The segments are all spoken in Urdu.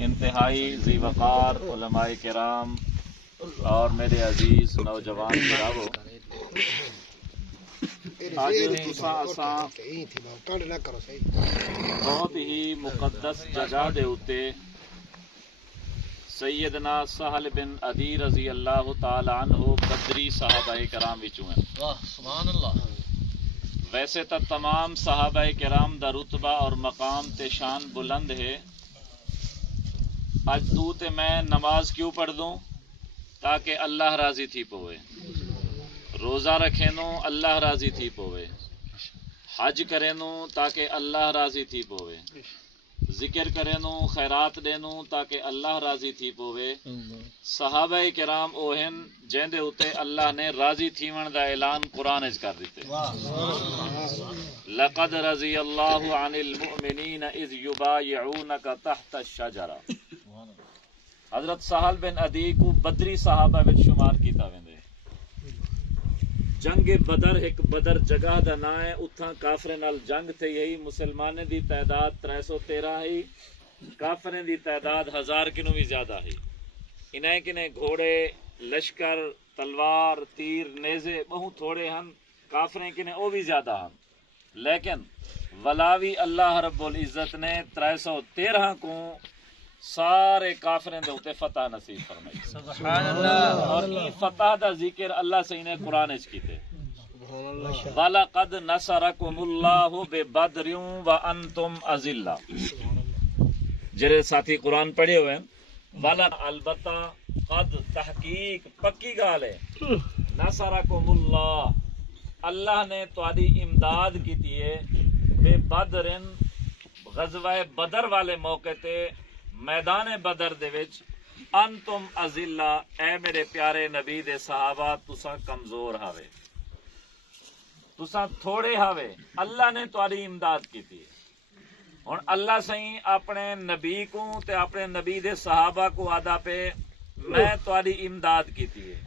انتہائی ذی وقار علماء کرام اور میرے عزیز نوجوان بھراوو، آج بہت ہی مقدس جگہ دے اتے سیدنا سہل بن عدی رضی اللہ تعالی عنہ بدری صحابہ کرام وچوں ہیں۔ سبحان اللہ۔ ویسے تو تمام صحابہ کرام دا رتبہ اور مقام تے شان بلند ہے، اج تو تے میں نماز کیوں پڑھ دوں؟ تاکہ اللہ راضی تھی پوے، روزہ رکھے نو اللہ راضی تھی پوے، حج کرے نو تاکہ اللہ راضی تھی پوے، ذکر کرے نو خیرات دے نو تاکہ اللہ راضی تھی پوے۔ صحابہ کرام اوہن جیندے اتے اللہ نے راضی تھیون دا اعلان قرآن اچ کر دیتے۔ لقد رضی اللہ عن المؤمنین اذ یبایعونک تحت الشجرہ۔ حضرت سہل بن عدی کو بدری صحابہ وچ شمار کیتا ویندے۔ جنگ بدر ایک بدر جگہ دا نام ہے، اتھاں کافرے نال جنگ تھے، یہی مسلمانے دی تعداد 313 ہے، کافریں دی تعداد 1000 کنوں بھی زیادہ ہے۔ انہیں کنے گھوڑے، لشکر، تلوار، تیر، نیزے بہت تھوڑے ہن، کافریں کنے او بھی زیادہ ہن، لیکن ولاوی اللہ رب العزت نے 313 کو سارے کافریں دے ہوتے فتح نصیب فرمائی۔ سبحان اللہ۔ اور یہ فتح دا ذکر اللہ سے انہیں قرآن اچ کیتے۔ وَلَقَدْ نَصَرَكُمُ اللَّهُ بِبَدْرٍ وَأَنْتُمْ أَذِلَّةٌ۔ جرے ساتھی قرآن پڑھے ہوئے ہیں، والا البتہ قد تحقیق پکی گال ہے، نَصَرَكُمُ اللَّهُ، اللہ نے تہاڈی امداد کیتی ہے، بے بدر، غزوہ بدر والے موقع تے میدان بدر دے وچ، انتم اذلہ، اے میرے پیارے نبی دے صحابہ تساں کمزور ہاوے، تساں تھوڑے ہاوے، اللہ نے تہاڈی امداد کیتی ہے۔ ہن اللہ سائیں اپنے نبی کو تے اپنے نبی دے صحابہ کو آدا پہ میں تہاڈی امداد کیتی ہے،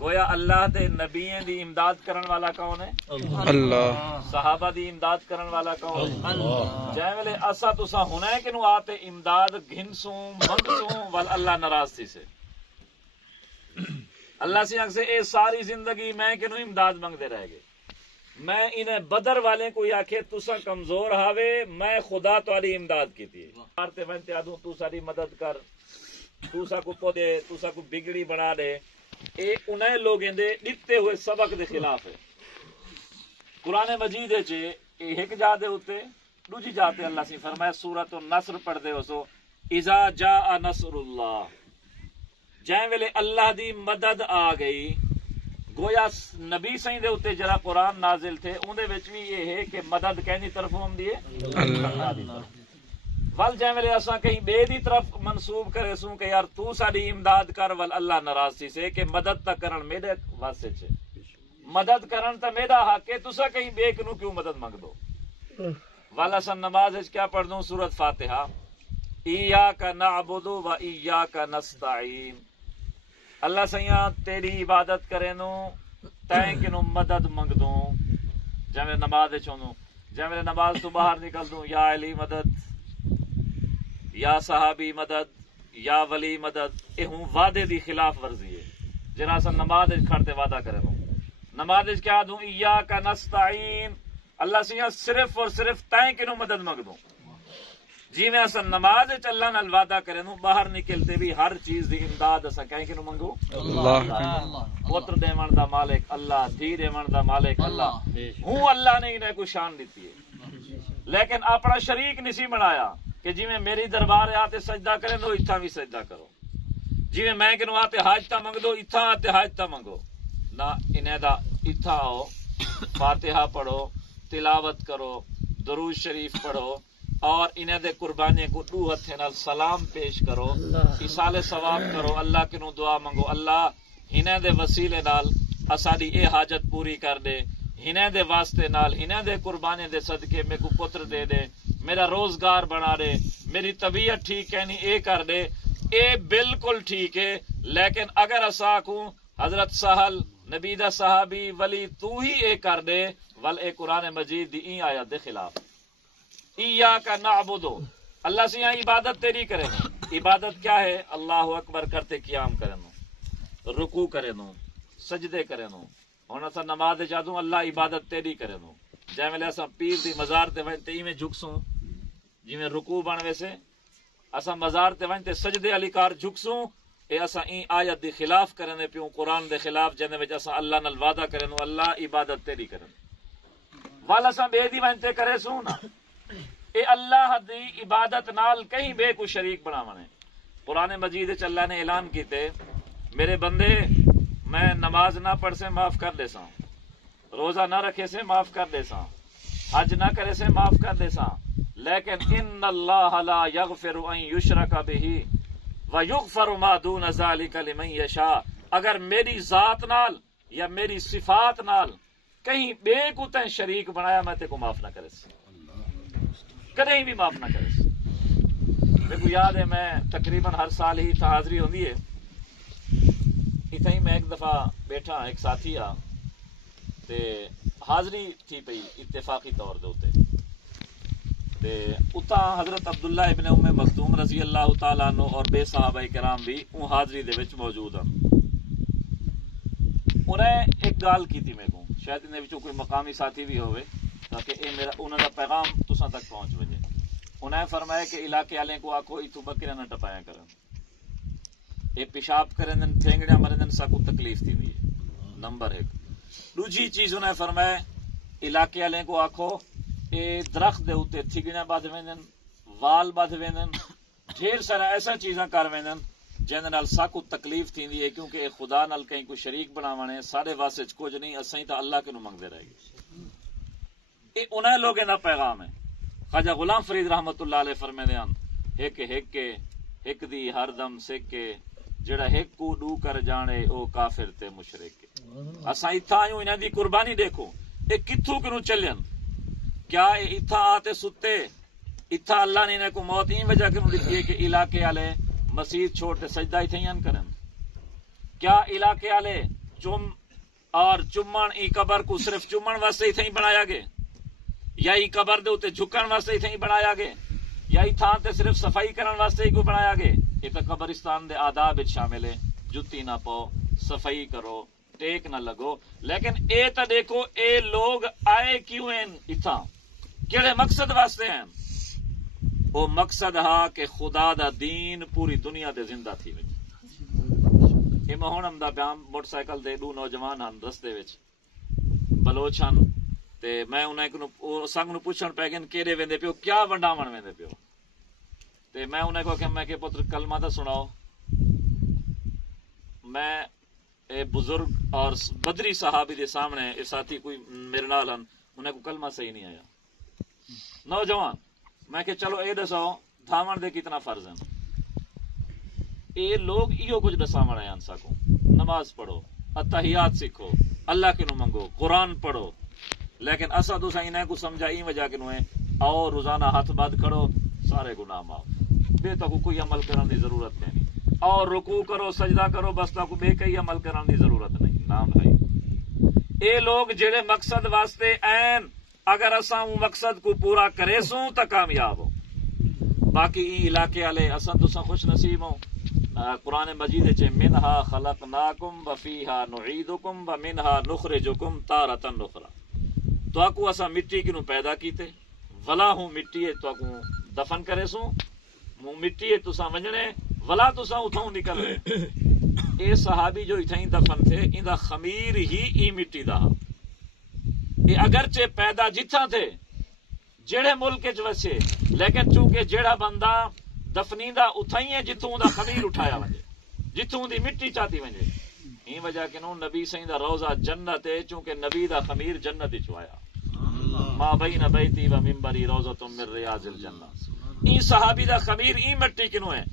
گویا اللہ دے نبییں دی امداد کرن والا کون ہے؟ اللہ۔ صحابہ دی امداد کرن والا کون ہے؟ جے ویلے اسا تساں ہونا ہے کہ نو آتے امداد گھنسوں منگسوں ول اللہ ناراض تھی سے، اللہ سی آنکھ سے اے ساری زندگی میں کہ نو امداد منگتے رہ گئے، میں انہیں بدر والے کو آکھے تساں کمزور ہاوے، میں خدا تہاڈی امداد کیتی ہے، مارتے ونتے آدھوں تو ساری مدد کر، تو سا کو پو دے، تو سا کو بگڑی بنا دے، اے انہیں لوگیں دے ڈٹتے ہوئے سبق دے خلاف ہے۔ قرآن مجید چے ایک جا دے ہوتے دوجی جاتے اللہ سے فرمایا سورۃ النصر پڑھ دے ہو سو اذا جاء نصر اللہ، جائیں ویلے اللہ دی مدد آ گئی، گویا نبی سائیں دے ہوتے جرا قرآن نازل تھے ان دے وچ بھی یہ ہے کہ مدد کہنی طرف ہم دیے اللہ دی طرف، ول جائیں ویلے اساں کہیں بے دی طرف منسوب کرے سوں کہ یار تو ساری امداد کر، ول اللہ ناراض سی سے کہ مدد تا کرن میرے واسطے چھے، مدد کرن تا میرا حق ہے، تسا کہیں بے کنو کیوں مدد مانگ دو۔ والا سن نماز ہے کیا پڑھ دوں؟ سورۃ فاتحہ، ایاک نعبد و ایاک نستعین، اللہ سیاں تیری عبادت کرے نو تائیں کنو مدد منگ دوں، جب میں نماز چھوندوں، جب میں نماز تو باہر نکل دوں، یا علی مدد، یا صحابی مدد، یا ولی مدد، اے ہوں وعدے دی خلاف ورزی ہے، جنا سن نماز کھڑتے وعدہ کرے نو، نماز کیا دوں؟ ایاک نستعین، اللہ سے صرف اور صرف تائیں کنو مدد منگ دوں، جی میں اصلا نماز اللہ نال وعدہ کرے نو باہر نکلتے بھی ہر چیز دی امداد اسا کہیں کنو منگو اللہ، پوتر دیون دا مالک اللہ، دھی دیون دا مالک اللہ، ہوں اللہ نے انہیں کو شان دیتی ہے، لیکن اپنا شریک نہیں بنایا کہ جی میں میری دربار آتے سجدہ کرے نو اتھا بھی سجدہ کرو، جی میں کنو آتے حاجتہ منگ دو اتھا آتے حاجتہ منگو، نہ انہیں دا اتھا آؤ، فاتحہ پڑھو، تلاوت کرو، درود شریف پڑھو، اور انہیں دے قربانی کو دو ہتھے نال سلام پیش کرو، ایصال ثواب کرو، اللہ کنو دعا منگو اللہ انہیں دے وسیلے نال اساڈی اے حاجت پوری کر دے، انہیں دے واسطے نال انہیں دے قربانی دے صدقے میں کو پتر دے دے، میرا روزگار بنا دے، میری طبیعت ٹھیک کہنی اے کر دے، اے بالکل ٹھیک ہے، لیکن اگر اسا کو حضرت سہل نبی دا صحابی ولی تو ہی اے کر دے، ول اے قرآن مجید دی این آیت دے خلاف، ایاک نعبدو، اللہ سے یہاں عبادت تیری کرے نو عبادت کیا ہے اللہ اکبر کرتے قیام کرے نو رکوع کرے نو سجدے کرے نو ہن اساں نماز چادوں اللہ عبادت تیری کرے نو جے ویلے اساں پیر دی مزار تے ون تے ایویں جھکسوں جویں رکوع بن ویسے اساں مزار تے ون تے سجدے علی کار جھکسوں اے اساں این آیت دی خلاف کرنے پیوں قرآن دے خلاف جنے وچ اساں اللہ نال وعدہ کرے نو اللہ عبادت تیری کرن والا اساں بے دی ون تے کرے سوں نا اے اللہ دی عبادت نال کہیں بے کو شریک بناونے قرآن مجید وچ اللہ نے اعلان کیتے میرے بندے میں نماز نہ پڑھ سے معاف کر دے ساں روزہ نہ رکھے سے معاف کر دے ساں حج نہ کرے سے معاف کر دے ساں لیکن ان اللہ لا یغفر ان یشرک بہ ویغفر ما دون ذلک لمن یشاء اگر میری ذات نال یا میری صفات نال کہیں بے کو تے شریک بنایا میں تے کو معاف نہ کرے کدیں بھی معاف نہ کرے میرے کو یاد ہے میں تقریباً ہر سال ہی حاضری ہوندی ہے اتنا ہی میں ایک دفعہ بیٹھا ایک ساتھی آ تے حاضری تھی پئی اتفاقی طور دے اوتے تے اتھا حضرت عبداللہ ابن ام مکتوم رضی اللہ تعالیٰ عنہ اور بے صحابہ کرام بھی اون حاضری دے وچ موجود ہیں انہیں ایک گال کی تھی میرے کو شاید انہیں وچوں کوئی مقامی ساتھی بھی ہوئے تاکہ اے میرا انہوں دا پیغام تساں تک پہنچ وجے انہیں فرمایا کہ علاقے والے کو آکھو اتو بکرے نہ ٹپایا کرن اے پیشاب کرن دن پھینگڑیاں مرن دن ساکو تکلیف تھی دی نمبر 1 دوسری چیز انہیں فرمایا علاقے والے کو آکھو اے درخت دے اوتے تھگڑیاں بدھ ویندن وال بدھ ویندن ڈھیر سارا ایسا چیزاں کر ویندن جن نال ساکو تکلیف تھیندی ہے کیونکہ اے خدا نال کہیں کوئی شریک بناونے سارے واسطے کچھ نہیں اسیں تا اللہ کے نو منگدے رہ گئے اے انہیں لوگے نا پیغام ہے خواجہ غلام فرید رحمت اللہ علیہ فرمیندے ہیں ہک دی ہر دم سکے جڑا ہک کو ڈو کر جانے او کافر تے مشرک اساں ایتھا آیوں انہاں دی قربانی دیکھو اے کتھوں کنوں چلن کیا اے ایتھا آتے ستے ایتھا اللہ نے انہیں کو موت این وجہ کنوں دتی ہے کہ علاقے والے مسجد چھوڑ تے سجدہ ایتھے ہی کرن کیا علاقے والے چم اور چمن ای قبر کو صرف چمن واسطے ایتھے ہی بنایا گئے یا ای قبر دے اوتے جھکن واسطے ایتھے ہی بنایا گئے یا ای تھان تے صرف صفائی کرن واسطے ہی کو بنایا گئے یہ تو قبرستان دے آداب شامل ہے جتی نہ پاؤ صفائی کرو ٹیک نہ لگو لیکن اے تا دیکھو اے لوگ آئے کیوں ہیں اتھا کیڑے مقصد واسطے ہیں وہ مقصد ہا کہ خدا دا دین پوری دنیا دے زندہ تھی وچ اے مہونم دا بیان موٹر سائیکل دے دو نوجوان ہن رستے وچ بلوچ ہن تے میں انہیں کو سنگ نو پوچھن پے گئے کیڑے ویندے پیو کیا ونڈاون ویندے پیو تے میں انہیں کو کہ میں کہ پتر کلمہ دا سناؤ میں اے بزرگ اور بدری صحابی دے سامنے اے ساتھی کوئی میرے نال ہن انہیں کو کلمہ صحیح نہیں آیا نوجوان میں کہ چلو اے دسو دھاون دے کتنا فرض ہیں اے لوگ ایو کچھ دساون آیا انسا کو نماز پڑھو اتحیات سیکھو اللہ کے نو منگو قرآن پڑھو لیکن اسا تو انہیں کو سمجھا این وجہ کے نو ہے آؤ روزانہ ہاتھ باد کھڑو سارے گناہ معاف بے تو کوئی عمل کرنے دی ضرورت نہیں اور رکوع کرو سجدہ کرو بس تو بے کئی عمل کرنے دی ضرورت نہیں نام ہے اے لوگ جڑے مقصد واسطے این اگر اساں وہ مقصد کو پورا کرے سوں تا کامیاب ہو باقی ای علاقے والے اساں تساں خوش نصیب ہو قرآن مجید وچ منھا خلقناکم وفیھا نعیدکم ومنھا نخرجکم تارۃ اخری تو کو اساں مٹی کی نو پیدا کیتے ولا ہوں مٹی ہے تو کو دفن کرے سوں مٹی ہے تساں ونجنے ولا تساں اتھوں نکل رہے اے صحابی جو اتھیں دفن تھے اندا خمیر ہی ای مٹی دا اے اگرچہ پیدا جتھاں تھے جڑے ملک وچ وسے لیکن چونکہ جڑا بندہ دفنیندا اتھیں ہے جتھوں دا خمیر اٹھایا ونجے جتھوں دی مٹی چاتی ونجے این وجہ کہ نو نبی سائیں دا روضہ جنت ہے چونکہ نبی دا خمیر جنت وچ آیا ما بین بیتی و منبری روضۃ من ریاض الجنہ این صحابی دا خمیر این مٹی کنو ہے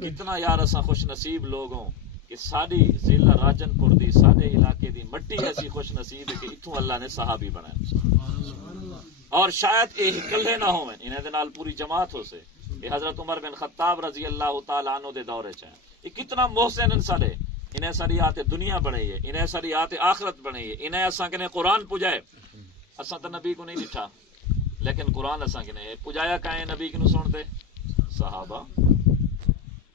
کتنا یار اساں خوش نصیب لوگ ہوں کہ ساری ضلع راجن پور دی سارے علاقے دی مٹی ایسی خوش نصیب ہے کہ اتھوں اللہ نے صحابی بنایا اور شاید اے کلے نہ ہوئے انہیں دے نال پوری جماعت ہو سے یہ حضرت عمر بن خطاب رضی اللہ تعالیٰ عنہ دے دورے چاہیں یہ کتنا محسن انسان ہے انہیں ساری آتے دنیا بنائی ہے انہیں ساری آتے آخرت بنائی ہے انہیں اساں کنے قرآن پجائے اساں تو نبی کو نہیں دٹھا لیکن قرآن اساں کنے پجایا کہیں نبی کنو سنتے صحابہ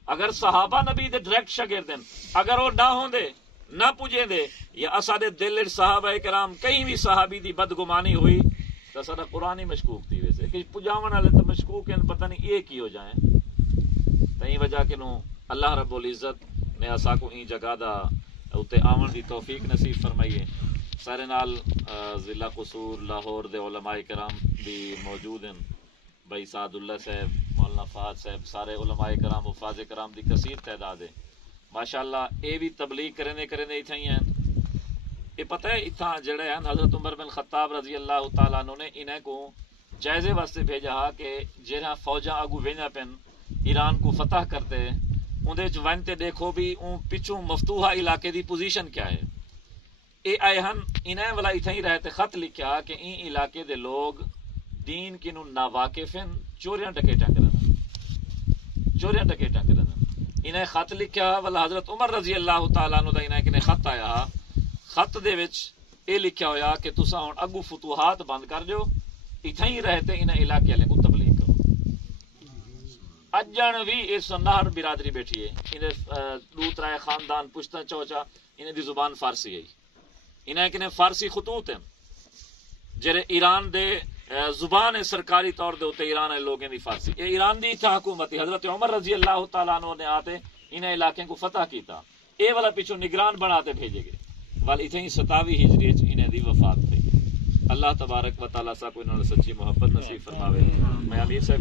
اگر صحابہ نبی دے ڈائریکٹ شاگرد ہیں اگر وہ نہ ہوندے نہ پوجے دے یا اساڈے دل صحابہ کرام کہیں بھی صحابی دی بدگمانی ہوئی تو سارا قرآن ہی مشکوک تھی ویسے کہ پجاون والے تو مشکوک ہیں پتہ نہیں یہ کی ہو جائیں تئی وجہ کہ نو اللہ رب العزت نے اسا کو این جگہ دا اتے آون دی توفیق نصیب فرمائیے سارے نال ضلع قصور لاہور دے علماء کرام بھی موجود ہیں بھائی سعد اللہ صاحب مولانا فہد صاحب سارے علماء کرام حفاظ کرام دی کثیر تعداد ہے ماشاءاللہ اے بھی تبلیغ کرنے اتھے ہی ہیں یہ پتہ ہے اتھا جڑے ہیں حضرت عمر بن خطاب رضی اللہ تعالیٰ عنہ نے انہیں کو جائزے واسطے بھیجا کہ جہاں فوجاں اگو وینا پن ایران کو فتح کرتے اندے چ ونتے دیکھو بھی اون پچھوں مفتوحہ علاقے دی پوزیشن کیا ہے اے آئے ہن انہیں والا اتھا ہی رہتے خط لکھا کہ این علاقے دے لوگ دین کنو ناواقف ہیں چوریاں ڈکیٹاں کرن انہیں خط لکھا والا حضرت عمر رضی اللہ تعالیٰ عنہ دا انہیں کنے خط آیا خط دے وچ اے لکھیا ہویا کہ تساں ہن اگو فتوحات بند کر جو اتھا ہی رہتے انہیں علاقے والے کو تبلیغ کرو اجن بھی اس نہر برادری بیٹھی ہے انہیں لوت رائے خاندان پشتہ چوچا انہیں دی زبان فارسی ہے انہیں کنے فارسی خطوط ہیں جڑے ایران دے زبان ہے سرکاری طور دے ہوتے ایران ہے لوگیں دی فارسی یہ ایران دی تھا حکومتی حضرت عمر رضی اللہ تعالیٰ عنہ نے آتے انہیں علاقے کو فتح کیتا اے والا پیچھو نگران بناتے بھیجے گئے وال اتھے ہی 27 ہجری انہیں دی وفات تھی اللہ تبارک و تعالیٰ سا کو انہوں نے سچی محبت نصیب فرماوے میں امیر صاحب